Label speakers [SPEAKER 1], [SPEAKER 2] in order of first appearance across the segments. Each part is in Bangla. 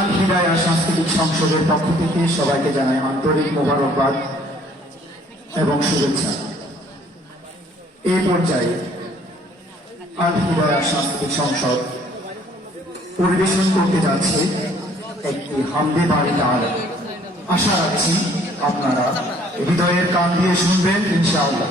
[SPEAKER 1] আল হিদায়া সাংস্কৃতিক সংসদের পক্ষ থেকে সবাইকে জানাই আন্তরিক মোবারকবাদ এবং শুভেচ্ছা। এই পর্যায়ে আল হিদায়া সাংস্কৃতিক সংসদ পরিবেশন করতে যাচ্ছে একটি হামদে বাড়ি গান আশা রাখছি আপনারা হৃদয়ের কান দিয়ে শুনবেন, ইনশাআল্লাহ।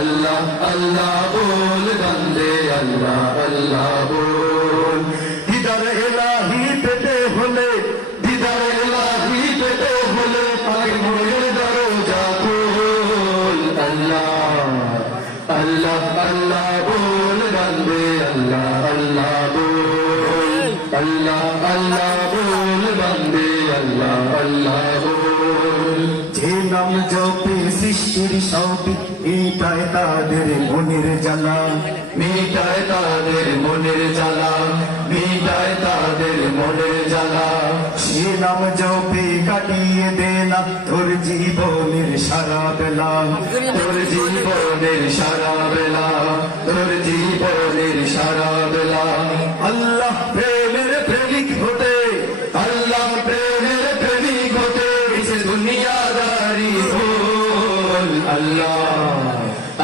[SPEAKER 2] আল্লাহ আল্লাহ বল, বন্দে, আল্লাহ আল্লাহ বল।
[SPEAKER 1] দিদার এলাহি পেতে হলে,
[SPEAKER 2] দিদার এলাহি পেতে হলে পাই মোয়ের দরজা খোল। আল্লাহ আল্লাহ আল্লাহ বল, বন্দে, আল্লাহ আল্লাহ বল। আল্লাহ আল্লাহ বল, বন্দে, আল্লাহ আল্লাহ বল।
[SPEAKER 1] যে নাম সৃষ্টির সবই এটাই তাদের মনের জ্বালা
[SPEAKER 2] মেটায় তাদের মনের জ্বালা মেটায় তাদের মনের জ্বালা।
[SPEAKER 1] সে নাম জপে কাটিয়ে দে না তোর জীবনের সারা বেলা
[SPEAKER 2] তোর জীবনের সারা বেলা।
[SPEAKER 1] আল্লাহ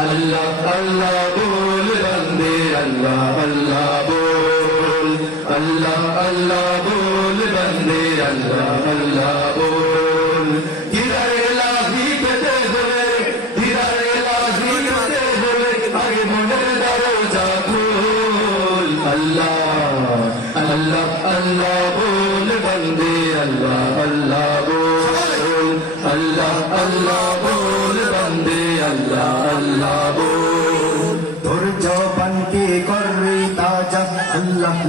[SPEAKER 2] আল্লাহ আল্লাহ বল, বন্দে, আল্লাহ আল্লাহ বল, আল্লাহ আল্লাহ বল, বন্দে, আল্লাহ আল্লাহ বল। দিদার ইলাহি পেতে হলে দিদার ইলাহি পেতে হলে, আগে মনের দরজা খোল। আল্লাহ আল্লাহ আল্লাহ বল, বন্দে, আল্লাহ আল্লাহ বল বল
[SPEAKER 1] তোর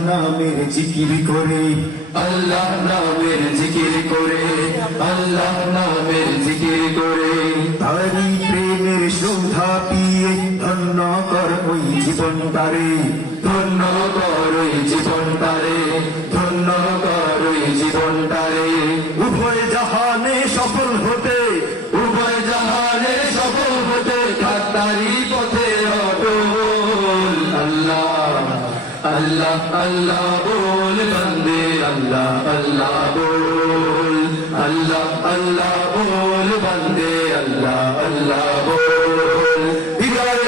[SPEAKER 1] নামের জিকির করে।
[SPEAKER 2] আল্লাহ নামের জিকির করে, আল্লাহ নামের জিকির করে।
[SPEAKER 1] তারি প্রেমের সৌধা পিয়ে ধন্য কর ওই জীবন তারে।
[SPEAKER 2] ধন্য কর ওই জীবন তারে, ধন্য কর ওই জীবন তারে।
[SPEAKER 1] উভয় জাহানে সফল
[SPEAKER 2] তারি পথে অটল। আল্লাহ আল্লাহ আল্লাহ বল, বন্দে, আল্লাহ আল্লাহ বল। আল্লাহ আল্লাহ বল, বন্দে, আল্লাহ আল্লাহ বল। দিদার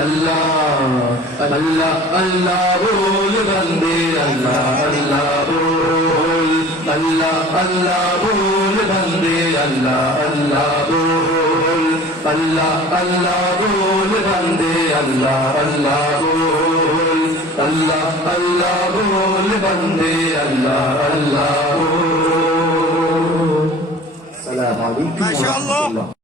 [SPEAKER 2] আল্লাহ আল্লাহ আল্লাহ বল, বন্দে, আল্লাহ আল্লাহ আল্লাহ আল্লাহ বল বন্দে আল্লাহ আল্লাহ বল। আল্লাহ আল্লাহ বল বন্দে আল্লাহ আল্লাহ বল। আল্লাহ আল্লাহ বল বন্দে আল্লাহ আল্লাহ বল।
[SPEAKER 1] সালাম আলাইকুম